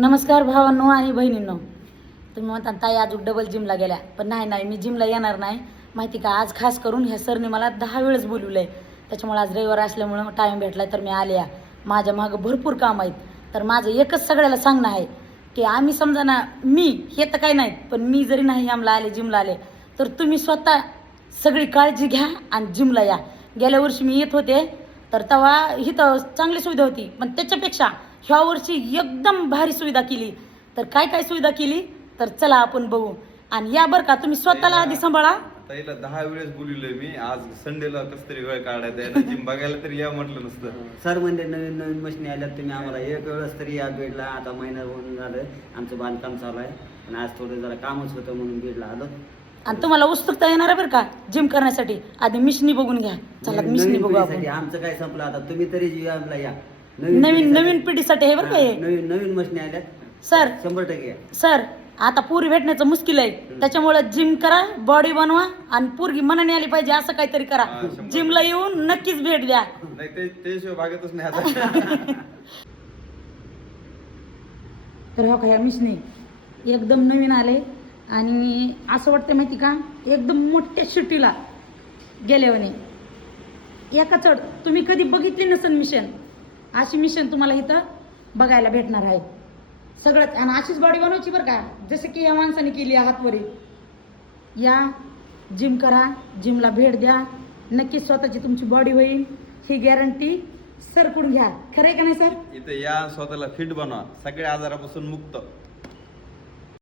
नमस्कार भावांनो आणि बहिणींनो. तुम्ही म्हणता ताई अजून डबल जिमला गेल्या, पण नाही मी जिमला येणार नाही. माहिती का, आज खास करून ह्या सरने मला 10 वेळेस बोलवलं आहे. त्याच्यामुळे आज रविवार असल्यामुळं टाईम भेटला तर मी आले. माझ्या मागं भरपूर काम आहेत. तर माझं एकच सगळ्याला सांगणं आहे की आम्ही समजा ना, मी हे तर काही नाहीत, पण मी जरी नाही आम्हाला आले जिमला आले तर तुम्ही स्वतः सगळी काळजी घ्या आणि जिमला या. गेल्या वर्षी मी येत होते तर तेव्हा इथं चांगली सुविधा होती, पण त्याच्यापेक्षा ह्या वर्षी एकदम भारी सुविधा केली. तर काय काय सुविधा केली तर चला आपण बघू. आणि या बरं का, तुम्ही स्वतःला आधी सांभाळा. ताईला 10 वेळेस बोलवलंय मी. आज संडेला कस तरी वेळ काढायचा आहे ना, जिम बघायला तरी या म्हटलं नसतं. सर म्हणजे नवीन नवीन मशीनी आल्यात, तुम्ही आम्हाला एक वेळेस तरी या बीडला. आता महिना होऊन झालं आमचं बांधकाम चालू आहे, पण आज थोडं जरा कामच होतं म्हणून बीडला आलो. आणि तुम्हाला उत्सुकता येणार आहे बरं का जिम करण्यासाठी. आधी मिशनी बघून घ्या. चला मिशनी बघू आपण. आमचं काय संपलं आता, तुम्ही तरी जिमला या. नवीन पिढीसाठी आहे बरं का हे. नवीन मशीनी आल्यात सर 100% या. सर आता पुरी भेटण्याचं मुश्किल आहे, त्याच्यामुळे जिम करा, बॉडी बनवा आणि पोरगी मनाने आली पाहिजे असं काहीतरी करा. जिमला येऊन नक्कीच भेट द्या. नाही ते शिवाय भागतच नाही आता. तर हो का, ह्या मिशनी एकदम नवीन आले आणि असं वाटतं माहिती का, एकदम मोठ्या शिटीला गेल्यावाने एका चढ. तुम्ही कधी बघितली नसेल मिशन, अशी मिशन तुम्हाला इथं बघायला भेटणार आहे. सगळं आणि अशीच बॉडी बनवायची बरं का, जसं की या माणसाने केली आहे हातवरी. या जिम करा, जिमला भेट द्या, नक्कीच स्वतःची तुमची बॉडी होईल ही गॅरंटी सरकडून घ्या. खरं आहे का नाही सर? इथे या, स्वतःला फिट बनवा, सगळ्या आजारापासून मुक्त.